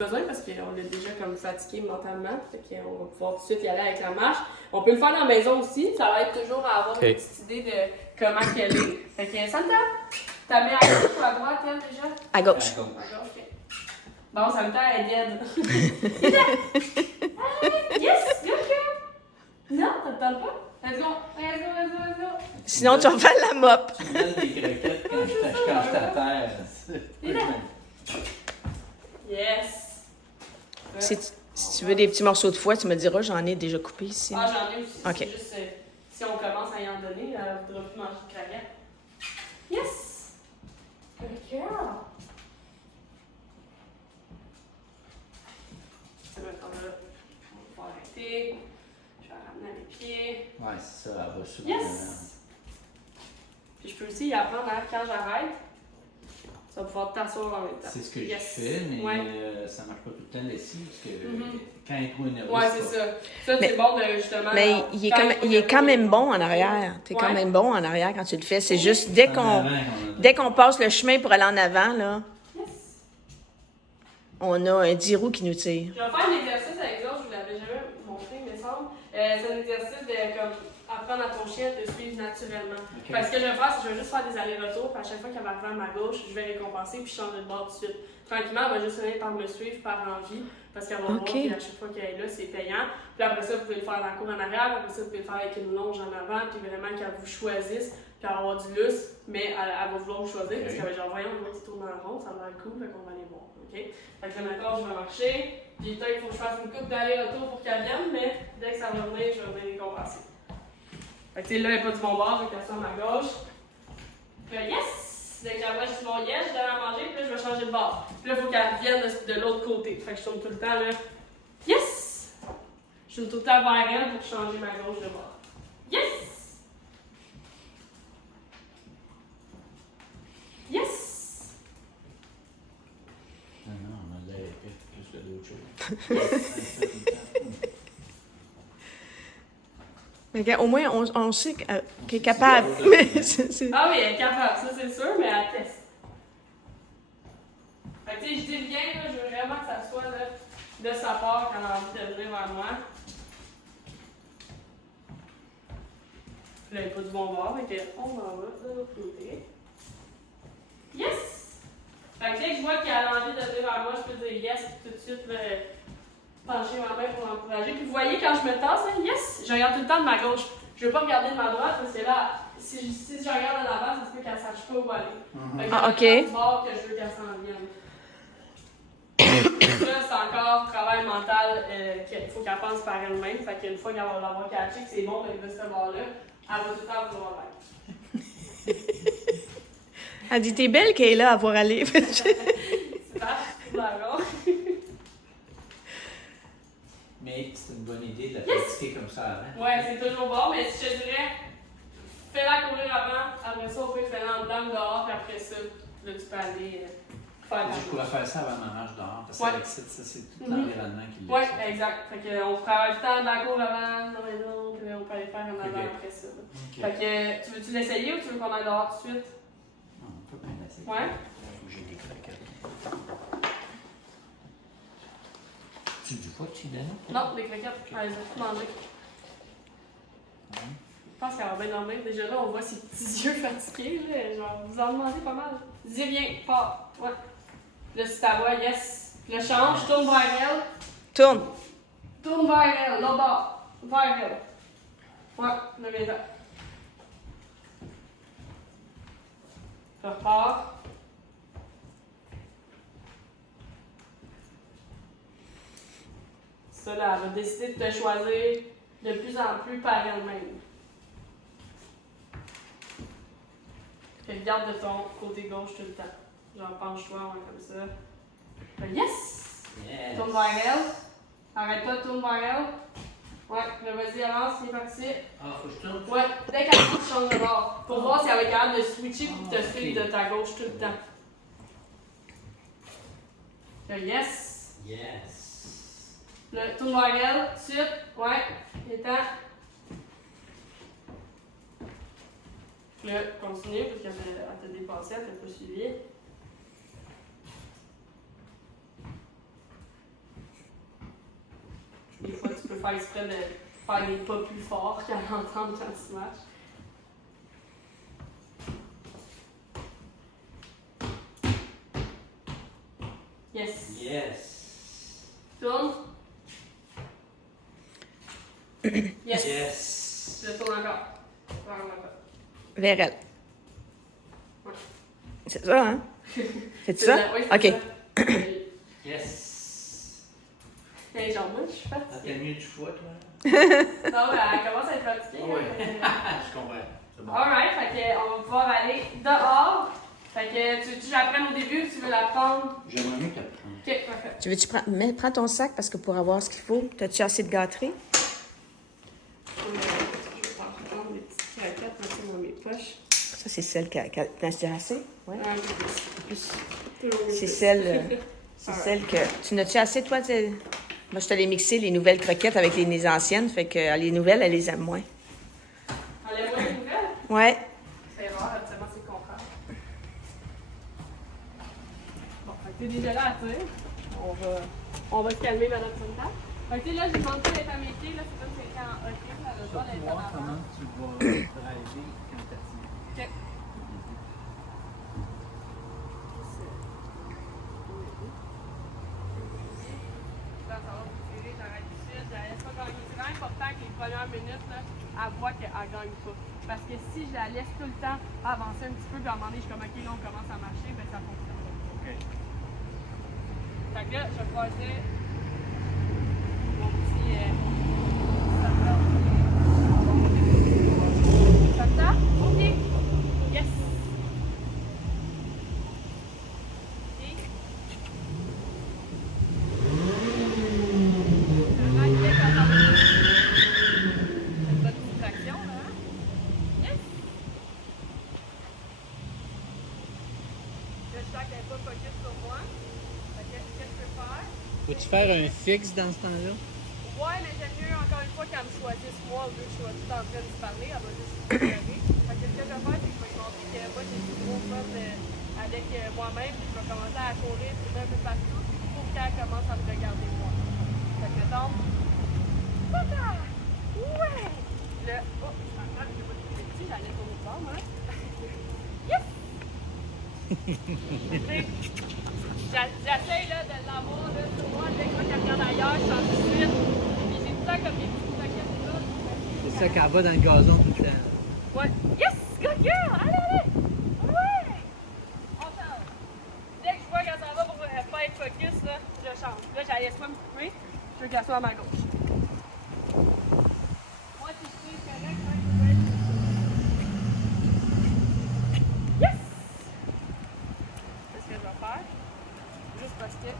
besoin parce qu'on est déjà comme fatigué mentalement. Fait qu'on va pouvoir tout de suite y aller avec la marche. On peut le faire dans la maison aussi. Ça va être toujours à avoir une petite idée de comment qu'elle est. Fait que Samantha, t'as mis à gauche ou à droite, elle, déjà? À gauche. À gauche, ok. Bon, Samantha, elle est dead. Yes! Good girl! Non, ça te tente pas? Let's go! Let's go, let's go, let's go! Sinon, tu vas faire la mop. Tu me donnes des croquettes quand je suis à terre. Yes! Si tu veux des petits morceaux de foie, tu me diras, j'en ai déjà coupé ici. Ah, j'en ai aussi. Ok. C'est juste, si on commence à y en donner, elle ne voudra plus manger de craquettes. Yes! Good girl! Ça va être là. On va arrêter. Je vais ramener les pieds. Ouais, c'est ça, elle va souvent. Yes! Puis je peux aussi y apprendre à quand j'arrête. Tu vas pouvoir t'asseoir en même temps. C'est ce que Yes. je fais, mais Ouais. ça marche pas tout le temps laissé, parce que quand elle est trop énervée. Ouais, c'est ça. Ça, c'est bon de justement. Mais il est quand même bon en arrière. T'es quand même bon en arrière quand tu le fais. C'est juste dès qu'on passe le chemin pour aller en avant, là, Yes! on a un 10 roues qui nous tire. Je vais faire un exercice avec ça, je vous l'avais jamais montré, il me semble. C'est un exercice de comme, apprendre à ton chien de te suivre naturellement. Okay. Parce que ce que je vais faire, c'est que je vais juste faire des allers-retours, puis à chaque fois qu'elle va arriver à ma gauche, je vais récompenser, puis je change de bord tout de suite. Tranquillement, elle va juste venir par me suivre par envie, parce qu'elle va voir qu'à chaque fois qu'elle est là, c'est payant. Puis après ça, vous pouvez le faire dans la cour en arrière, après ça, vous pouvez le faire avec une longe en avant, puis vraiment qu'elle vous choisisse, puis elle va avoir du lustre, mais elle va vouloir vous choisir, parce qu'elle va genre, voyons, on qui tourne en rond, ça va être cool, fait qu'on va aller voir. OK? Fait que là, maintenant, je vais marcher, puis peut-être qu'il faut que je fasse une coupe d'aller-retour pour qu'elle vienne, mais dès que ça va venir, je vais venir récompenser. Fait que là, elle n'est pas du bon bord, donc elle soit à ma gauche. Puis là, yes! Dès que j'approche du bon yes, je donne à manger, puis là, je vais changer de bord. Puis là, il faut qu'elle vienne de l'autre côté. Fait que je tourne tout le temps là. Yes! Je tourne tout le temps vers elle pour changer ma gauche de bord. Yes! Yes! Non, on a l'air plus que d'autres choses. Mais au moins, on sait qu'elle est capable. Mais Ah oui, elle est capable, ça c'est sûr, mais elle teste. Fait que tu sais, je dis bien, là, je veux vraiment que ça soit là, de sa part quand elle a envie de venir vers moi. Puis là, elle n'est pas du bon bord, fait qu'on va de l'autre côté. Yes! Fait que dès que je vois qu'elle a envie de venir vers moi, je peux dire yes, puis tout de suite pencher ma main pour l'encourager. Puis vous voyez, quand je me tasse, là, yes, je regarde tout le temps de ma gauche. Je veux pas regarder de ma droite parce que là, si je regarde de l'avant, ça se peut qu'elle sache pas où aller. Fait que je regarde du bord que je veux qu'elle s'en vienne. Ça, c'est encore travail mental qu'il faut qu'elle pense par elle-même. Fait qu'une fois qu'elle va l'avoir catché, que c'est bon de ce bord-là, elle va tout le temps vouloir l'être. Elle dit, t'es belle qu'elle est là à voir aller. C'est vache, c'est d'accord. Mais c'est une bonne idée de la pratiquer comme ça avant. Ouais, c'est toujours bon, mais si je te dirais, fais-la courir avant, après ça, on peut faire en dedans, dehors, puis après ça, là, tu peux aller faire ta Je pourrais faire ça avant ma marche dehors, parce que Ouais. avec ça, c'est tout l'environnement qui Oui, exact. Fait qu'on travaille tout le temps dans la cour avant, dans les autres, puis on peut aller faire en avant Ok. après ça. Okay. Fait que, tu veux-tu l'essayer ou tu veux qu'on aille dehors tout de suite? Non, on peut bien essayer. Ouais. J'ai des croquettes. Tu du foie que tu donnes? Non, des croquettes. Allez, je vais tout manger. Je pense qu'elle va bien dormir. Déjà là, on voit ses petits yeux fatigués. Là. Genre, vous en demandez pas mal. Dis viens, pars. Ouais. Là, si ta voix, yes. Le change, tourne vers elle. Tourne. Tourne vers elle, l'autre bord. Vers elle. Ouais, là, viens là. Je repars. Ça, là, elle va décider de te choisir de plus en plus par elle-même. Fait que garde de ton côté gauche tout le temps. Genre, penche-toi, ouais, comme ça. Fait, yes! Yes. Tourne vers elle. Arrête pas, tourne vers elle. Ouais, là, vas-y, avance, c'est parti. Ah, faut que je tourne? Ouais, dès qu'elle tourne, tu changes de bord. Pour voir si elle va être capable de switcher et de te suivre de ta gauche tout le temps. Fait, yes! Yes. Là, tourne vers elle, tout de suite. Ouais, étends. Là, continue, parce qu'elle t'a dépassé, elle t'a pas suivi. faire exprès de faire des pas plus forts qu'à l'entendre quand tu marches. Yes. Yes. Tourne. Yes. Yes. Je tourne encore. Encore. Vers elle. Ouais. C'est ça, hein? C'est ça? Oui, c'est OK. ça. Yes. Hey, genre, moi, je suis Ah, fatiguée. t'as mieux du foie, toi? Non, mais elle commence à être fatiguée. Oui. Hein. Je comprends. C'est bon. Alright, fait qu'on va pouvoir aller dehors. Fait que tu veux que j'apprenne au début ou tu veux l'apprendre? J'aimerais mieux qu'elle prenne. Ok, parfait. Tu veux-tu prends ton sac parce que pour avoir ce qu'il faut, t'as-tu assez de gâterie? Je vais prendre des petites craquettes, mettre ça dans mes poches. Ça, c'est celle qui a t'as assez? Ouais. Un peu plus. Toujours C'est plus. celle que... Tu n'as-tu assez, toi? Moi, je te l'ai mixé, les nouvelles croquettes avec les anciennes, fait que les nouvelles, elle les aime moins. Enlève-moi les nouvelles. Ouais. C'est rare, habituellement, c'est le contraire. Bon, fait que t'es déjà là à tirer. On va se calmer dans notre temps. Fait que tu sais, là, j'ai demandé d'être à mes pieds, là, c'est comme si c'était en hockey, là, le bas d'être en avant. comment tu vas driver quand t'as tiré. Ok. Là, ça va vous tirer, j'arrête tout de suite, je la laisse pas gagner. C'est vraiment important que les premières minutes, là, elle voit qu'elle gagne pas. Parce que si je la laisse tout le temps avancer un petit peu, puis à un moment donné, je suis comme, ok, là, on commence à marcher, ben ça fonctionne pas. OK. Fait que là, je vais croiser mon petit sandal. Ça te tente? OK. Yes. OK. Vraiment, il est content. Une bonne distraction, là. Hein? Yes. Là, je sens qu'elle n'est pas focus sur moi. Fait que, qu'est-ce que je peux faire? Peux-tu faire un fixe dans ce temps-là? Ouais, mais j'aime mieux encore une fois qu'elle me choisisse moi au lieu que je sois tout en train de parler, elle va juste pleurer. Fait que ce que je vais faire, c'est que je vais lui montrer que moi j'ai du gros fun avec moi-même, puis je vais commencer à courir un peu partout pour qu'elle commence à me regarder moi. Fait que tombe. Papa! Ouais! Le. Oh, attends, j'ai pas de petit, j'allais tourner de bord, hein? Yes! J'essaye là, de l'avoir là, sur moi, dès que je regarde ailleurs, je sens tout de suite. Puis j'ai tout le temps comme des petits paquets de là. C'est ça qu'elle va dans le gazon tout le temps. Ouais. Yes! Good girl! Allez, allez! Ouais! On change. Dès que je vois qu'elle s'en va pour pas être focus, là, je change. Là, je la laisse pas me couper. Je veux qu'elle soit à ma gauche. Moi, si je suis correct, hein, je vais être... Yes! Qu'est-ce que je vais faire? Juste parce que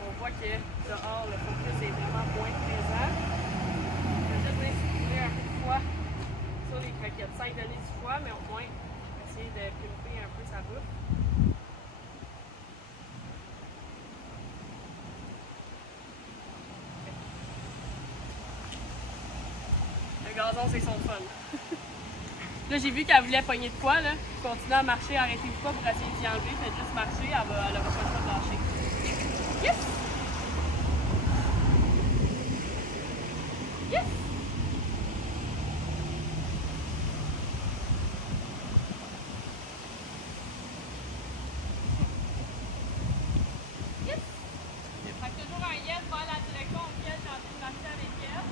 on voit que dehors, le focus est vraiment moins présent. Je vais juste m'inspirer un peu de poids sur les croquettes. Sans y donner du poids, mais au moins essayer de pimper un peu sa bouffe. Le gazon, c'est son fun. Là, j'ai vu qu'elle voulait pogner de quoi, là. Continuer à marcher, arrêter de quoi pour essayer d'y enlever. Fait juste marcher, elle va pas le choix de lâcher. Yes! Yes! Yes! Fait que toujours un yes vers la direction auquel j'ai envie de marcher avec elle.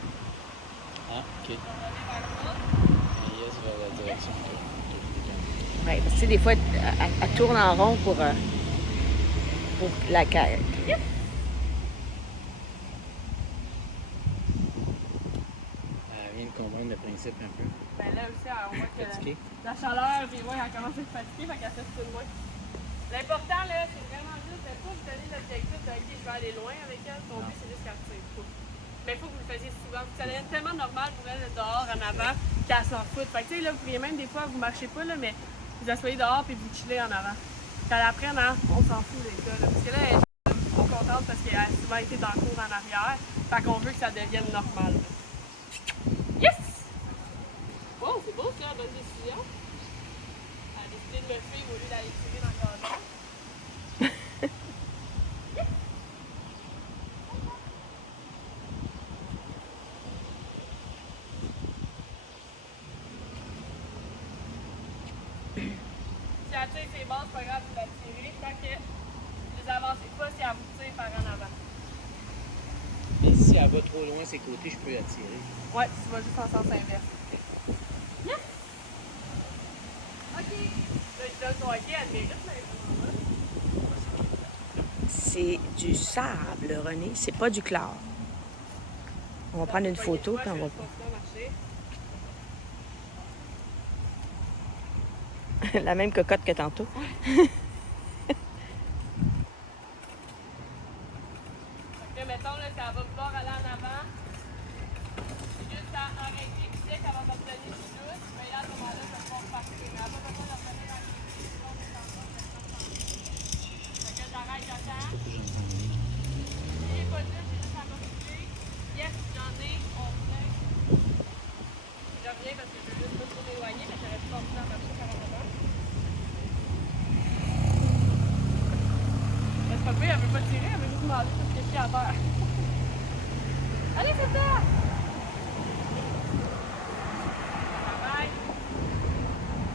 Ah, OK. Je vais aller vers l'autre. Un yes vers la direction. Oui, parce que tu sais, des fois, elle tourne en rond pour la caille. Yes! Elle vient de comprendre le principe un peu. Ben là aussi, on voit que Fatiguée. la chaleur, puis ouais, elle commence à être fatiguée, fait qu'elle s'estime moins. L'important, là, c'est vraiment juste de pas vous donner l'objectif de OK, je vais aller loin avec elle. Ton but, c'est juste qu'elle ne tire pas. Mais il faut que vous le fassiez souvent. Ça devient tellement normal pour elle dehors, en avant, qu'elle s'en fout. Fait que, tu sais, là, vous pourriez même des fois, vous marchez pas, là, mais vous asseyez dehors puis vous chillez en avant. Qu'elle apprenne, hein, on s'en fout des gars, là. Parce que là, elle est trop contente parce qu'elle a souvent été dans le cours en arrière. Fait qu'on veut que ça devienne normal. Là. Yes! Wow, c'est beau ça, bonne décision. Elle a décidé de me suivre au lieu d'aller tirer dans le gazon. Yes! qu'elle tire ses bases, c'est pas grave, vous la tirez. Tant que vous les avancez pas, si elle vous tire par en avant. Mais si elle va trop loin ses côtés, je peux la tirer. Ouais, tu vas juste en sens inverse. Yes! OK. Là, je donne ton hockey, elle mérite maintenant. C'est du sable, René. C'est pas du chlore. On va prendre une photo puis on va... La même cocotte que tantôt. Mettons, là, ça va vouloir aller en avant. C'est juste à arrêter, tu sais qu'elle va t'obtenir du douce. Mais là, à ce moment-là, ça va pouvoir partir. Mais elle n'a pas besoin de revenir dans les positions de tantôt. Fait que j'arrête, j'attends. Si j'ai pas de douce, j'ai juste à reculer. Yes, j'en ai, on revient. Je reviens parce que je veux juste pas trop m'éloigner, mais j'aurais pu continuer à marcher par en avant. C'est pas pire, elle veut pas tirer, elle veut juste demander tout ce qu'il y a à faire. Allez, c'est ça! Travaille.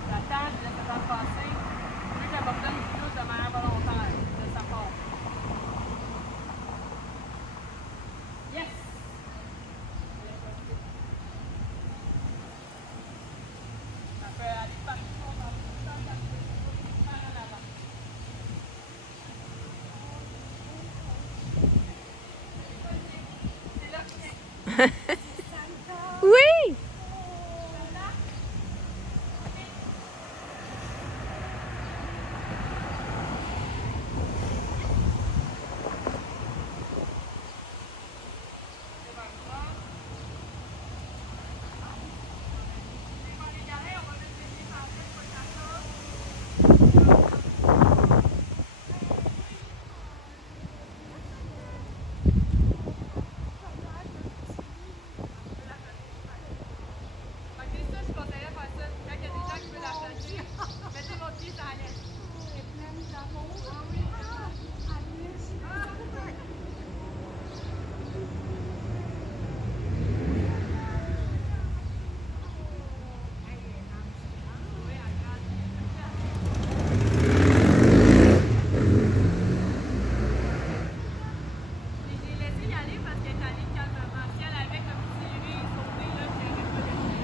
J'attends, je laisse le temps passer. Je veux qu'elle m'obtienne du douce de manière volontaire, de sa part. Yes! Ça peut aller par ici, on s'en fout, ça peut par en avant. Oui!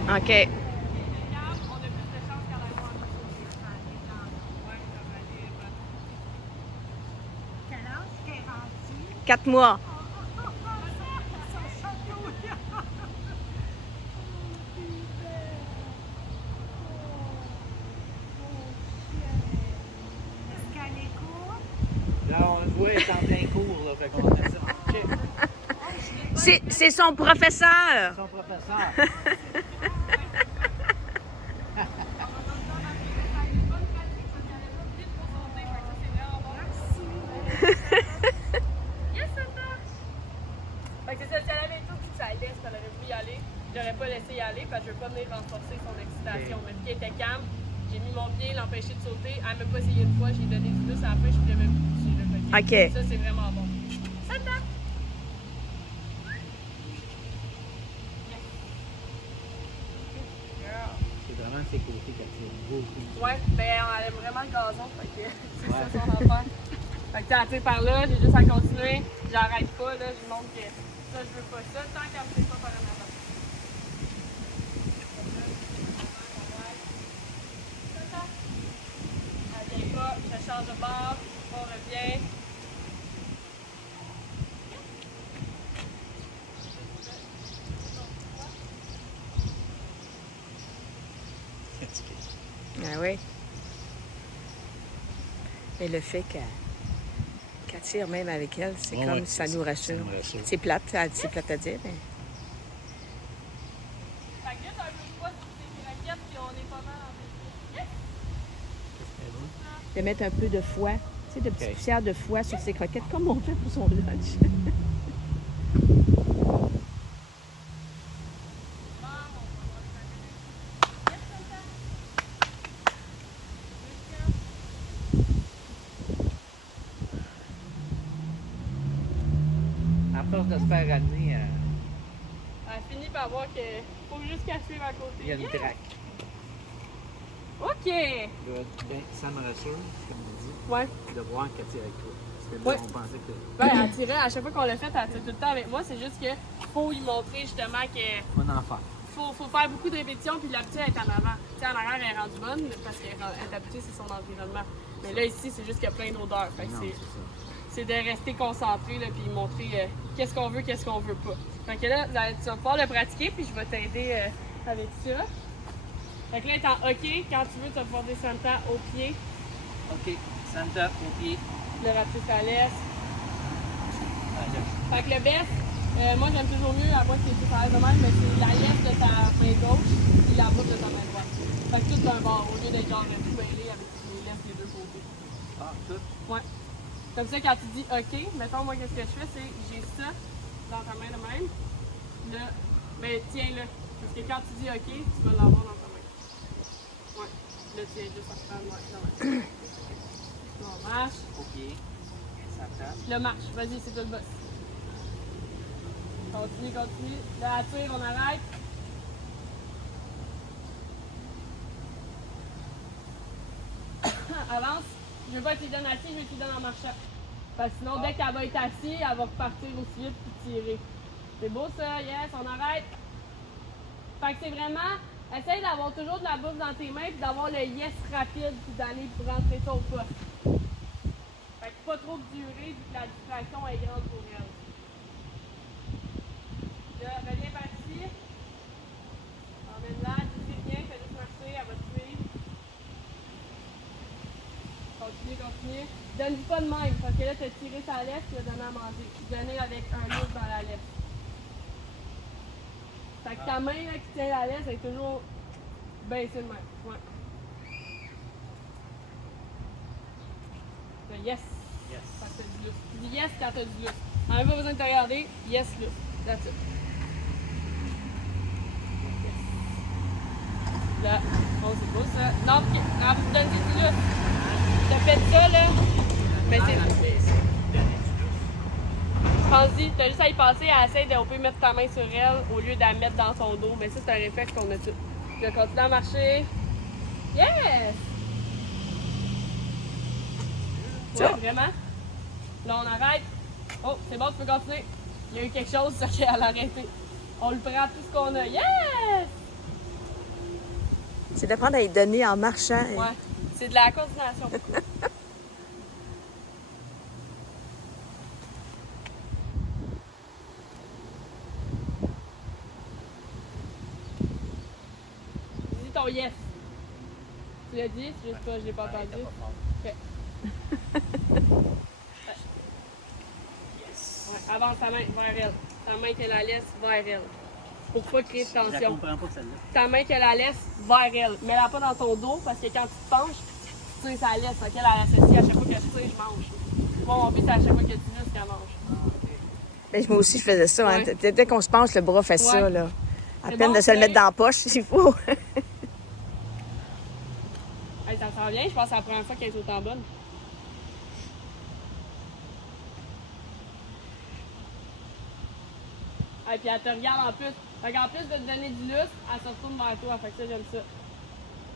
OK. Quel âge qu'elle est rendue? 4 mois. Est-ce qu'elle écoute? Là, on le voit, elle est en plein cours, là. Fait qu'on a ça. C'est son professeur. Son professeur. Fait que c'est ça, si elle avait été au bout de sa laisse, elle aurait voulu y aller. J'aurais pas laissé y aller parce que je veux pas venir renforcer son excitation. Mais vu qu'elle était calme, j'ai mis mon pied, l'empêcher de sauter. Elle m'a même pas essayé une fois, j'ai donné du plus à la fin, je pouvais même plus dessus. OK. Ça, c'est vraiment bon. Santa! C'est vraiment de ses côtés qu'elle tire beaucoup. Ouais, ben elle aime vraiment le gazon, fait que c'est ça son affaire. Fait que elle tire par là, j'ai juste à continuer, j'arrête pas, là, je lui montre que ça, je veux pas ça, tant qu'elle me tire pas par en avant. Elle vient pas, je change de bord, on revient. Ah oui. Et le fait qu'elle tire même avec elle, c'est comme ça nous rassure. C'est plate à dire, mais... Fait que juste un peu de poids sur ses raquettes, puis on est pas mal en fait. Yes! De mettre un peu de foie, tu sais, de petites poussières de foie sur ses croquettes, comme on fait pour son lunch. À force de se faire ramener, Elle finit par voir qu'il faut juste qu'elle suive à côté. il y a une traque. OK! Ben, ça me rassure, comme tu dis, Ouais. de voir qu'elle tire avec toi. Parce que Ouais. on pensait que... Ben, elle tirait, à chaque fois qu'on l'a fait, elle tire tout le temps avec moi. C'est juste que faut lui montrer justement que Pas d'enfant. faut faire beaucoup de répétitions, puis l'habitude est en avant. Tu sais, en arrière, elle est rendue bonne parce qu'elle est habituée, c'est son environnement. Mais là, ici, c'est juste qu'il y a plein d'odeurs. Fait que Non, c'est... c'est ça. C'est de rester concentré, là, puis montrer qu'est-ce qu'on veut pas. Fait que là, tu vas pouvoir le pratiquer, puis je vais t'aider avec ça. Fait que là, t'es en OK. Quand tu veux, tu vas pouvoir descendre ça au pied. OK. Santa, au pied. Le rapide à l'aise. Allez. Fait que le best, moi, j'aime toujours mieux, à moi, c'est plus à l'aise de même, mais c'est la laisse de ta main gauche et la bouche de ta main droite. Fait que tout d'un bord, au lieu d'être genre tout mêlé avec les laisses des deux côtés. Ah, tout? Ouais. Comme ça, quand tu dis OK, mettons, moi, qu'est-ce que je fais, c'est j'ai ça dans ta main de même. Là, ben, tiens-le. Parce que quand tu dis OK, tu vas l'avoir dans ta main. Ouais. Là, tu viens juste à prendre, ouais, dans la main. On marche. Au pied. Santa. Là, marche. Vas-y, c'est toi le boss. Continue, continue. Là, attire, on arrête. Avance. Je veux pas que tu lui donnes assis, je veux que tu lui donnes en marchant. Parce que sinon, dès qu'elle va être assise, elle va repartir aussi vite puis tirer. C'est beau ça, yes, on arrête. Fait que c'est vraiment, essaye d'avoir toujours de la bouffe dans tes mains puis d'avoir le yes rapide puis d'aller pour rentrer ça au poste. Fait que pas trop de durée vu que la distraction est grande pour elle. Là, reviens par ici. Emmène-la, dis rien, fais juste marcher, elle va te suivre. Continue, continue. Donne-lui pas de même, parce que là, tu as tiré sa laisse, tu as donné à manger. Donner avec un loup dans la laisse. Fait que ta main là, qui tient la laisse, elle est toujours baissée de même. Ouais. Là, yes. Yes. Fait que t'as du loup. Tu dis yes quand t'as du loup. On n'a pas besoin de te regarder. Yes, loup. That's it. Yes. Là, oh, c'est beau ça. Non, donne du loup. T'as fait ça, là. Mais c'est. Pense-y, t'as juste à y passer, elle essaie de peut mettre ta main sur elle au lieu de la mettre dans son dos. Mais ça, c'est un réflexe qu'on a tout. Tu vas continuer à marcher. Yes! Ouais, vraiment. Là, on arrête. Oh, c'est bon, tu peux continuer. Il y a eu quelque chose, ça qu'elle a arrêté. On le prend tout ce qu'on a. Yes! C'est d'apprendre à y donner en marchant. Ouais, c'est de la coordination. Dis ton yes. Tu l'as dit? Je sais pas, je l'ai pas entendu. Ok. Ouais, avance ta main vers elle. Ta main que la laisse vers elle. Pour pas créer de Je la tension. comprends pas, celle-là. Ta main que la laisse vers elle. Mets-la pas dans ton dos parce que quand tu te penches, tu tires sa laisse. Fait qu'elle associe à chaque fois que je tire, je mange. Moi, mon but, c'est à chaque fois que tu laisses qu'elle mange. Ben, moi aussi, je faisais ça. Hein. Ouais. Dès qu'on se penche, le bras fait ça. Ouais. Là. À C'est peine bon, de se le c'est mettre dans la poche, s'il faut. Hey, ça sent bien, je pense que c'est la première fois qu'elle est autant bonne. Et puis elle te regarde en plus. Fait qu'en plus de te donner du lustre, elle se retourne vers toi. Fait que ça, j'aime ça.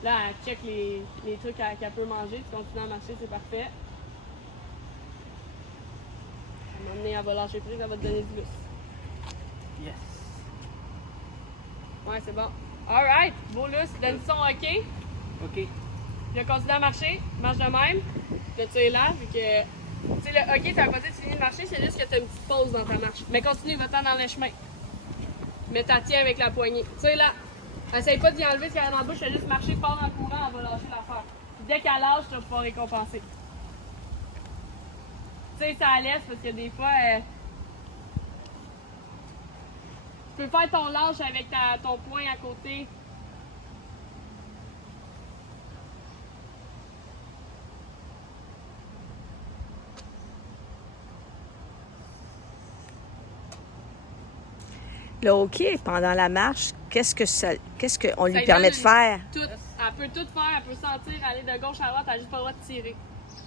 Là, elle check les trucs qu'elle peut manger. Tu continues à marcher, c'est parfait. À un moment donné, elle va lâcher prise, elle va te donner du lustre. Yes. Ouais, c'est bon. Alright, beau lustre. Donne son OK. OK. Là, continue à marcher. Marche de même. Là, tu es là, vu que. Tu sais, le OK, ça veut pas dire que tu finis de marcher, c'est juste que tu as une petite pause dans ta marche. Mais continue, va-t'en dans le chemin. Mais t'as tiens avec la poignée. Tu sais, là, essaye pas d'y enlever ce qu'il y a dans la bouche, fais juste marcher, part en courant, elle va lâcher l'affaire. Puis dès qu'elle lâche, tu vas pouvoir récompenser. Tu sais, ça laisse parce que des fois, tu peux faire ton lâche avec ton poing à côté. Le hockey, pendant la marche, qu'est-ce qu'on lui Ça permet donne de faire? Elle peut tout faire, elle peut sentir aller de gauche à droite, elle n'a juste pas le droit de tirer.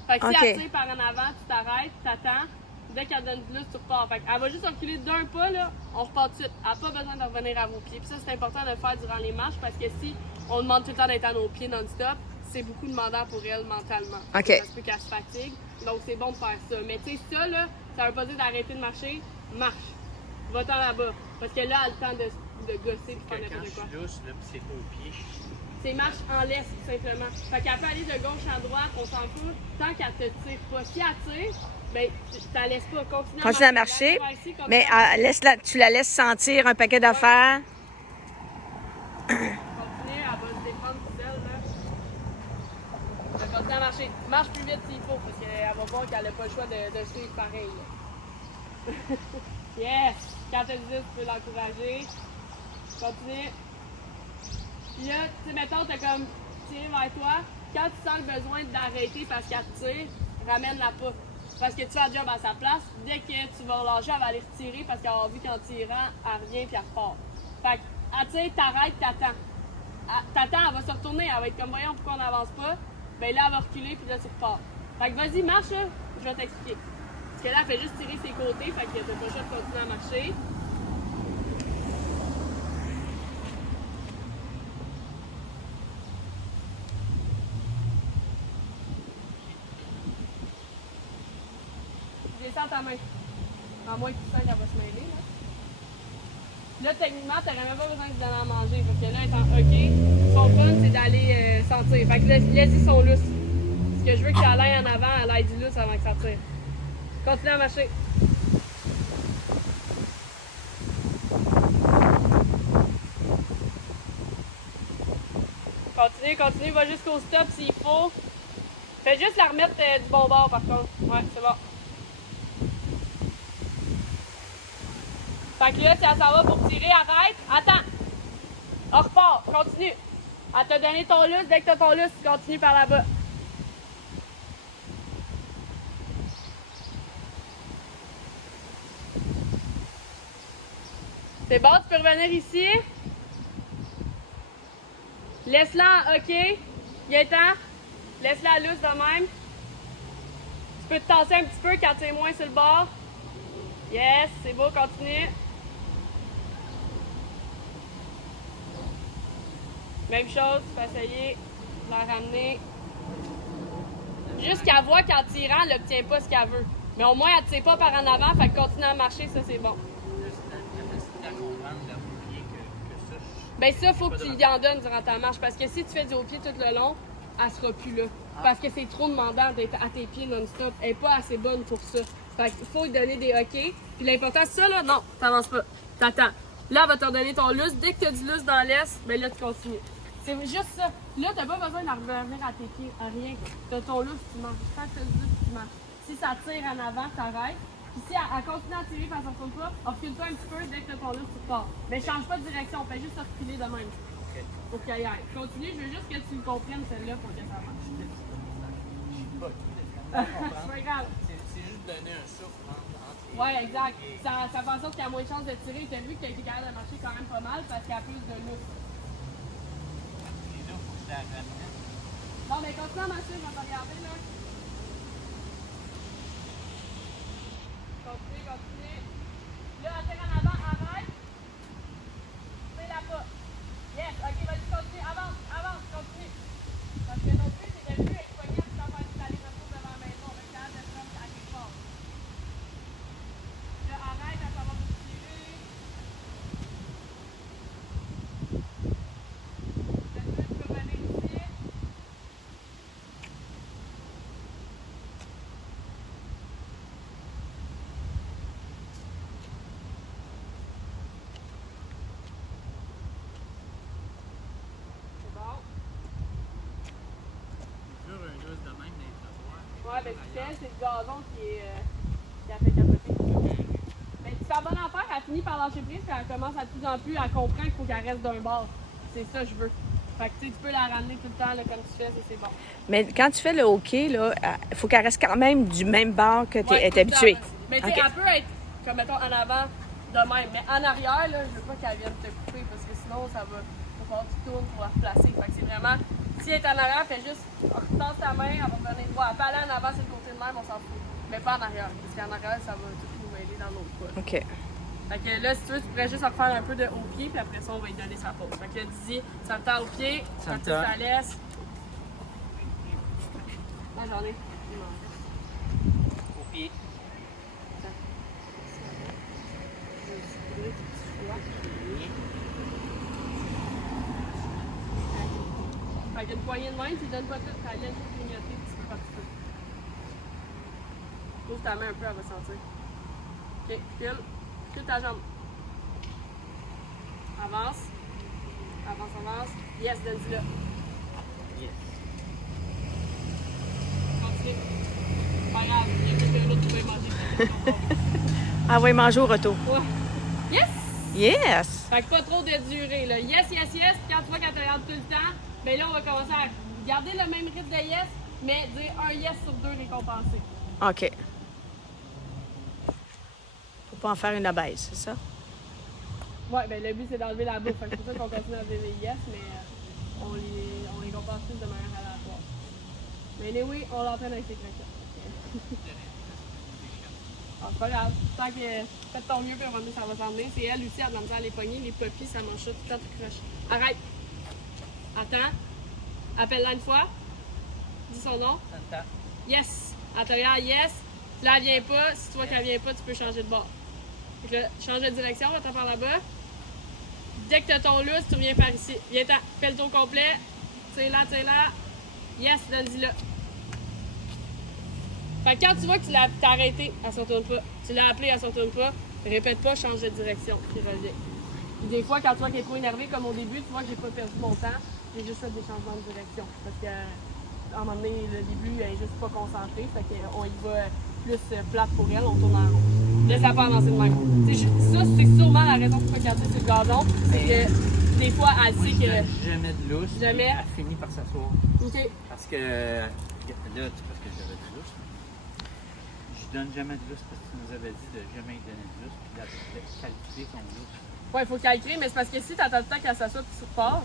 Fait que si Ok. elle tire par en avant, tu t'arrêtes, tu attends, Dès qu'elle donne du lustre, tu repars. Fait elle va juste reculer d'un pas, là, on repart tout de suite. Elle n'a pas besoin de revenir à vos pieds. Puis ça, c'est important de le faire durant les marches parce que si on demande tout le temps d'être à nos pieds non-stop, c'est beaucoup demandant pour elle mentalement. OK. Ça se peut qu'elle se fatigue. Donc, c'est bon de faire ça. Mais tu sais, ça, là, ça veut pas dire d'arrêter de marcher. Marche. Va-t'en là-bas. Parce que là, elle a le temps de gosser pour faire n'importe quoi. Quand je suis lousse, là, pis c'est pas au pied, C'est marche en laisse, tout simplement. Fait qu'elle peut aller de gauche à droite, on s'en fout, tant qu'elle te tire pas. Si elle tire, ben, tu la laisses pas. Continue à marcher, mais tu la laisses sentir un paquet d'affaires. Continue, elle va se déprendre toute seule, là. Elle va continuer à marcher. Marche plus vite s'il faut, parce qu'elle va voir qu'elle n'a pas le choix de suivre pareil. Yes! Quand elle dit, tu peux l'encourager. Continue. Puis là, tu sais, mettons, t'as comme tiré vers toi. Quand tu sens le besoin d'arrêter parce qu'elle te tire, ramène-la pas. Parce que tu fais le job à sa place. Dès que tu vas relâcher, elle va aller retirer parce qu'elle va vu qu'en tirant, elle revient puis elle repart. Fait qu'elle tire, t'arrêtes, t'attends. T'attends, elle va se retourner, elle va être comme, voyons pourquoi on n'avance pas. Ben là, elle va reculer puis là, tu repars. Fait que vas-y, marche, là. Je vais t'expliquer. Parce que là, elle fait juste tirer ses côtés, fait que t'as pas le choix de continuer à marcher. Descends ta main. À moins que tu sens qu'elle va se mêler. Là, techniquement, tu n'aurais même pas besoin de donner à manger. Parce que là, étant OK, son fun, c'est d'aller sentir. Fait que laisse-y son lousse. Ce que je veux qu'elle aille en avant, elle aille du lousse avant que ça tire. Continue à marcher. Continue, va jusqu'au stop s'il faut. Fais juste la remettre du bon bord par contre. Ouais, c'est bon. Fait que là, si elle s'en va pour tirer, arrête. Attends. On repart. Continue. Elle t'a donné ton lustre. Dès que t'as ton lustre, tu continues par là-bas. C'est bon, tu peux revenir ici. Laisse-la, OK. Gaëtan, laisse-la lousse de même. Tu peux te tasser un petit peu quand tu es moins sur le bord. Yes, c'est beau, continue. Même chose, tu peux essayer de la ramener. Juste qu'elle voit qu'en tirant, elle n'obtient pas ce qu'elle veut. Mais au moins, elle ne tire pas par en avant, fait que continue à marcher, ça c'est bon. Ben ça, faut que tu lui en donnes durant ta marche, parce que si tu fais du haut pied tout le long, elle sera plus là. Parce que c'est trop demandant d'être à tes pieds non-stop. Elle n'est pas assez bonne pour ça. Fait qu'il faut lui donner des hockey. Puis l'important, c'est ça là, non, t'avances pas. T'attends. Là, elle va te redonner ton lustre. Dès que tu as du lustre dans l'est, ben là, tu continues. C'est juste ça. Là, t'as pas besoin de revenir à tes pieds, à rien. T'as ton lustre, tu marches. Tant que t'as du lustre, tu marches. Si ça tire en avant, t'arrêtes. Puis si elle continue à tirer, puis elle ne retourne pas, recule-toi un petit peu, dès que t'as ton lustre, tu repars. Mais change pas de direction, on fait juste reculer de même. Pour qu'elle y aille. Continue, je veux juste que tu comprennes celle-là pour que ça marche. C'est pas grave. C'est juste donner un souffle entre les... Ouais, exact. Ça fait en sorte qu'elle a moins de chances de tirer. Tu as vu qu'elle a été capable de marcher quand même pas mal parce qu'elle a plus de lustre. Et là, il faut que je la ramène. Non, mais continue à marcher, je vais te regarder là. Continue. Là, elle tire en avant, arrête. Fais-la pas. Yes, ok, vas-y, continue. Avance, continue. Parce que non plus, c'est de plus être poigné puis t'en faire aller retour devant la maison. On va être capable de se rendre à quelque part. Là, arrête, elle s'en va pour tirer. Là, tu peux revenir ici. Ouais, ben tu sais, c'est le gazon qui a fait capoter. Mais tu fais un bon affaire, elle finit par lâcher prise, puis elle commence à de plus en plus à comprendre qu'il faut qu'elle reste d'un bord. C'est ça que je veux. Fait que tu sais, tu peux la ramener tout le temps là, comme tu fais, c'est bon. Mais quand tu fais le hockey, il faut qu'elle reste quand même du même bord que tu es habituée. Mais tu sais, elle peut être, comme mettons, en avant de même. Mais en arrière, là, je veux pas qu'elle vienne te couper, parce que sinon, ça va falloir que tu tournes pour la replacer. Fait que c'est vraiment... Si elle est en arrière, fais juste, tasse ta main, elle va venir. Ouais, elle peut aller en avant, c'est le côté de même, on s'en fout. Mais pas en arrière, parce qu'en arrière, ça va tout nous aider dans notre pas. OK. Fait que là, si tu veux, tu pourrais juste refaire un peu de haut pied, puis après ça, on va lui donner sa pause. Fait que là, dis salta au pied, salta à l'aise. Moi, j'en ai. Au pied. Fait qu'une poignée de main, tu lui donnes pas tout, ta laisse juste grignoter petit peu par petit peu. Ouvre ta main un peu, elle va sentir. Ok, recule ta jambe. Avance. Avance. Yes, donne-y là. Yes. Continue. Pas grave, il y a quelqu'un d'autre qui va y manger. Ah oui, manger au retour. Ouais. Yes! Yes! Fait que pas trop de durée, là. Yes. Puis quand tu vois qu'elle te regarde tout le temps, ben là, on va commencer à garder le même rythme de yes, mais dire un yes sur 2 récompensé. OK. Faut pas en faire une abaisse, c'est ça? Ouais, ben le but, c'est d'enlever la bouffe. Fait que c'est pour ça qu'on continue à enlever les yes, mais on les compense plus de manière aléatoire. Mais oui, on l'entraîne avec ses croquettes. Ah, c'est pas grave. Tant que faites ton mieux, puis à un moment donné, ça va s'en venir. C'est elle aussi, elle a de la misère à les pogner. Les puppies, ça mange ça tout le temps, tu croches. Arrête. Attends. Appelle-la une fois. Dis son nom. Santa. Yes. Elle te regarde, yes. Si là, elle vient pas, si tu vois qu'elle vient pas, tu peux changer de bord. Fait que là, change de direction, va t'en par là-bas. Dès que tu as ton lousse, tu reviens par ici. Viens-t'en, fais le tour complet. Tire là. Yes, donne-y là. Fait que quand tu vois que tu l'as arrêté, elle ne se retourne pas. Tu l'as appelé, elle ne se retourne pas. Répète pas, change de direction, puis reviens. Puis des fois, quand tu vois qu'elle est trop énervée, comme au début, tu vois que j'ai pas perdu mon temps, j'ai juste fait des changements de direction. Parce qu'à un moment donné, le début, elle est juste pas concentrée. Fait qu'on y va plus plate pour elle, on tourne en rond. Laisse-la pas avancer de même. Ça, c'est sûrement la raison pour laquelle c'est sur le gazon. C'est que des fois, elle sait que. Jamais de lousse. Jamais. Elle finit par s'asseoir. OK. Parce que là, parce que j'avais de lousse. Je donne jamais de lousse parce que tu nous avais dit de jamais donner de lousse. Puis de calculer ton lousse. Ouais, il faut calculer, mais c'est parce que si tu attends le temps qu'elle s'assoie puis tu repars,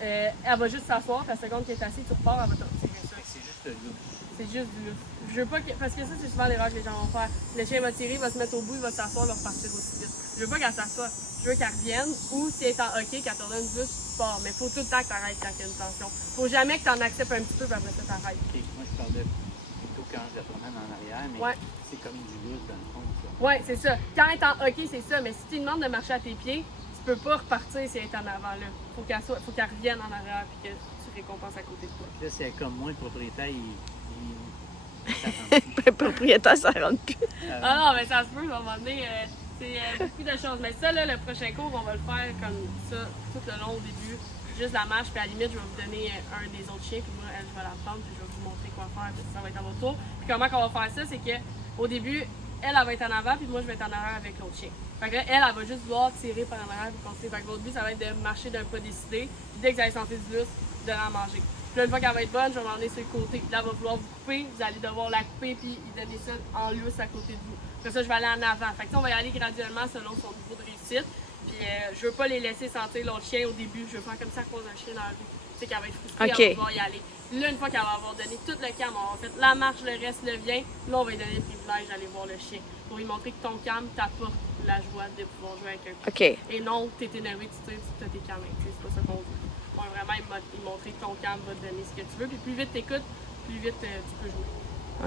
elle va juste s'asseoir, puis la seconde qu'elle est assise, tu repars, elle va te retirer ça. C'est juste de lousse. C'est juste du lousse. Je veux pas que. Parce que ça, c'est souvent l'erreur que les gens vont faire. Le chien va tirer, il va se mettre au bout, il va s'asseoir, il va repartir aussi vite. Je veux pas qu'elle s'assoie. Je veux qu'elle revienne, ou si elle est en hockey, qu'elle te donne du lousse, tu pars. Mais faut tout le temps que tu arrêtes quand il y a une tension. Faut jamais que tu en acceptes un petit peu, puis après ça, t'arrêtes. Ok, moi je parlais plutôt quand je la promène en arrière, mais Ouais. c'est comme du lousse dans le fond. Ça. Ouais, c'est ça. Quand elle est en hockey, c'est ça. Mais si tu lui demandes de marcher à tes pieds, tu peux pas repartir si elle est en avant là. Faut qu'elle revienne en arrière, puis que tu récompenses à côté de toi. Là, c'est comme moi, le propriétaire, Le propriétaire, ça rentre plus. Ah non, mais ça se peut, à un moment donné, c'est beaucoup de choses. Mais ça, là, le prochain cours, on va le faire comme ça, tout le long au début. Juste la marche, puis à la limite, je vais vous donner un des autres chiens, puis moi, je vais la prendre, puis je vais vous montrer quoi faire, puis ça va être à votre tour. Puis comment on va faire ça, c'est qu'au début, elle va être en avant, puis moi, je vais être en arrière avec l'autre chien. Fait que là, elle va juste vouloir tirer par en arrière, puis continuer. Fait que votre but, ça va être de marcher d'un pas décidé, puis dès que vous allez sentir du lousse, de la manger. Puis là, une fois qu'elle va être bonne, je vais m'emmener sur le côté. Puis là, elle va vouloir vous couper, vous allez devoir la couper, puis lui donner ça en lousse à côté de vous. Après ça, je vais aller en avant. Fait que on va y aller graduellement selon son niveau de réussite. Puis je veux pas les laisser sentir l'autre chien au début. Je veux faire comme ça à cause d'un chien dans la rue. Tu sais qu'elle va être frustrée, Ok. elle va pouvoir y aller. Là, une fois qu'elle va avoir donné tout le calme, on va faire la marche, le reste, le vient. Là, on va lui donner le privilège d'aller voir le chien. Pour lui montrer que ton calme t'apporte la joie de pouvoir jouer avec un chien. OK. Et non, t'es énervé, tu tires, tu t'es calme. C'est pas ça qu'on veut. On va vraiment lui montrer que ton calme va te donner ce que tu veux. Puis plus vite t'écoutes, plus vite tu peux jouer.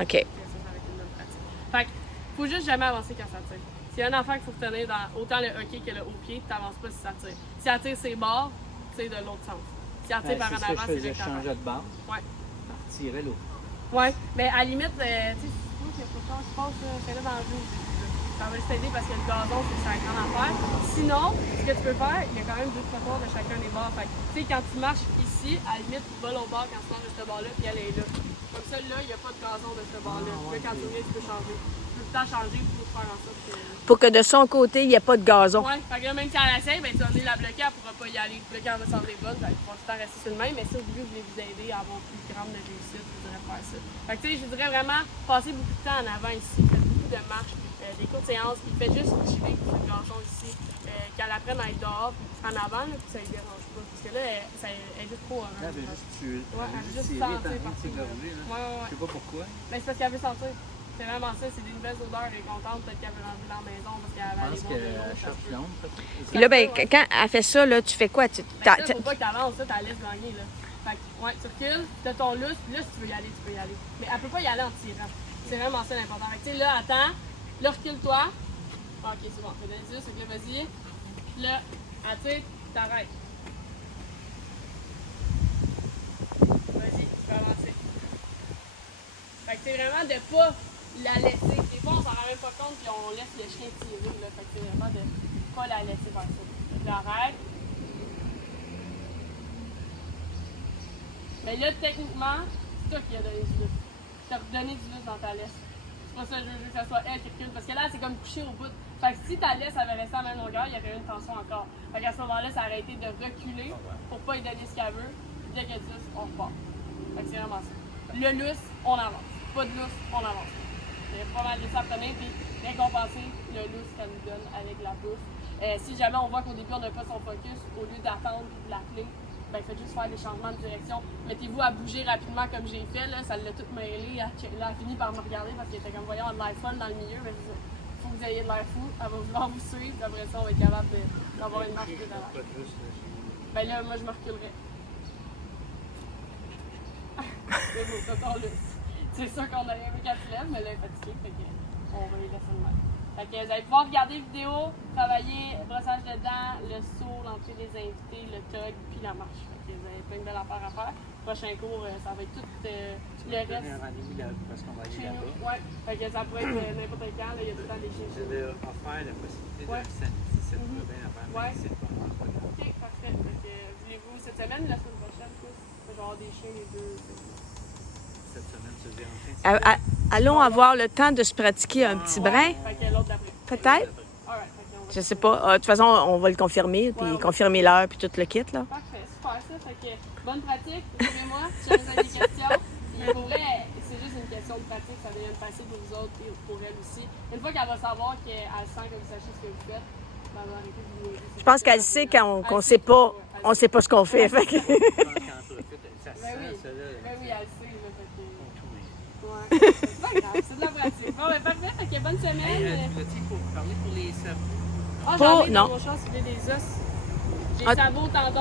OK. Puis ça va être une bonne pratique. Fait que, faut juste jamais avancer quand ça tire. S'il y a un enfant qu'il faut retenir dans autant le hockey que le haut pied, t'avances pas si ça tire. Si elle tire ses bords, tire de l'autre sens. Si elle tire par en avant, c'est je là que changeais de base, Ouais. tirer l'autre. Ouais, mais à la limite, tu sais, si tu trouves qu'il y a pas de temps qui passe, fais-le dans le jeu. Ça va juste t'aider parce que le gazon, c'est un grand affaire. Sinon, ce que tu peux faire, il y a quand même 2 trottoirs de chacun des bords. Fait que, tu sais, quand tu marches ici, à la limite, tu vas au bord quand tu marches de ce bord-là, puis elle est là. Comme ça, là, il n'y a pas de gazon de ce bord-là. Là, quand tu reviens, tu peux changer. Tu peux tout le temps changer pour faire en sorte que. Pour que de son côté, il n'y ait pas de gazon. Ouais, fait que là, même si elle essaie, ben, tu vas venir la bloquer, elle ne pourra pas y aller. Puis là, quand elle va s'en les bonnes, ben, elle va tout le temps rester sur le même. Mais si au début, vous voulez vous aider à avoir plus grande de réussite, je voudrais faire ça. Fait que, tu sais, je voudrais vraiment passer beaucoup de temps en avant ici, faire beaucoup de marches, des courtes séances, puis fait juste chiller sur le gazon ici, qu'elle apprenne à être dehors, puis en avant, là, puis ça ne dérange pas. Parce que là, elle est juste trop Elle veut juste tuer. Ouais, elle veut juste tirer, sentir t'as envie de partout. s'égorger, là. Ouais. Je sais pas pourquoi. Mais c'est parce qu'elle veut sentir. C'est vraiment ça, c'est des nouvelles odeurs. Elle est contente, peut-être qu'elle veut rentrer dans la maison parce qu'elle Je va aller pense voir des qu'elle autres, ça cherche se peut. l'ombre, peut-être. Puis là, ben, quand elle fait ça, là, tu fais quoi? Mais ça, faut pas que t'avances, ça, t'as laisse gagner, là. Fait que, ouais, tu recules, t'as ton lousse, puis là, si tu veux y aller, tu peux y aller. Mais elle peut pas y aller en tirant. C'est vraiment ça l'important. Fait que, tu sais, là, attends, là, recule-toi. Ah, ok, c'est bon, t'as donné 10, fait que là, vas-y. Puis là, attire, t'arrêtes. Vas-y, tu peux avancer. Fait que c'est vraiment de pas la laisser. Des fois, on s'en rend même pas compte, puis on laisse le chien tirer, là. Fait que c'est vraiment de pas la laisser faire ça. Fait que là, arrête. Mais là, techniquement, c'est toi qui as donné du lousse. Tu as redonné du lousse dans ta laisse. C'est pas ça, je veux que ça soit elle qui recule. Parce que là, c'est comme couché au bout. Fait que si ta laisse avait resté à la même longueur, il y aurait eu une tension encore. Fait qu'à ce moment-là, ça aurait été de reculer pour pas lui donner ce qu'elle veut. Puis dès qu'il y a du lousse, on repart. Fait que c'est vraiment ça. Le lousse, on avance. Pas de lousse, on avance. C'est pas mal de ça à tenir, puis récompenser le lousse qu'elle nous donne avec la bouffe. Si jamais on voit qu'au début, on n'a pas son focus, au lieu d'attendre et de l'appeler, ben faites juste faire des changements de direction. Mettez-vous à bouger rapidement comme j'ai fait, là, ça l'a tout mêlé. Elle a fini par me regarder parce qu'elle était comme, voyons, on a de l'air folle dans le milieu. Mais il faut que vous ayez de l'air fou, elle va vouloir vous suivre, puis après ça, on va être capable d'avoir une marche de talent. Ben là, moi, je me reculerais. C'est beau, t'as ton lousse. C'est sûr qu'on a aimé qu'elle se lève, mais là, elle est fatiguée, fait qu'on va lui laisser le même. Fait que vous allez pouvoir regarder la vidéo, travailler brossage de dents, le saut, l'entrée des invités, le tug, puis la marche. Fait que vous avez plein de belles affaires à faire. Prochain cours, ça va être tout le reste. Un rendez-vous là, parce qu'on va aller Chez nous. là-bas. Ouais. Fait que ça pourrait être n'importe quand, là, il y a tout le temps des chiens chez nous. J'avais offert la possibilité Ouais. de samedi, c'est bien avant, Ouais. mais c'est pas grave. Ok, parfait. Fait que voulez-vous cette semaine ou la semaine prochaine, tous? Je vais avoir des chiens les deux. Cette semaine, tu veux dire en fin de semaine. Allons avoir le temps de se pratiquer un petit brin, Fait que l'autre d'après. peut-être? Alright, fait qu'on va Je sais pas. De toute façon, on va le confirmer, puis Ouais. confirmer l'heure, puis tout le kit, là. Parfait, super ça. Fait que bonne pratique, suivez-moi si jamais vous avez des questions. Et pour vrai, c'est juste une question de pratique, ça devient facile pour vous autres et pour elle aussi. Une fois qu'elle va savoir qu'elle sent que vous sachez ce que vous faites, ben, elle va arrêter de vous aider. Je pense qu'elle sait qu'on sait pas, on sait pas ce qu'on fait. Fait que- Je pense qu'en tout cas, ça se Ben sent, oui, ça, là. ben oui, elle sait, là, fait que... On tout, mais- Ouais, c'est pas grave, c'est de la pratique. Bon, ben parfait, fait que bonne Hey, semaine. tu l'as dit pour parler pour les sabots. Ah, Pour- j'en ai non. dans mon chat, c'est des os. J'ai Ah. sabots, tendons.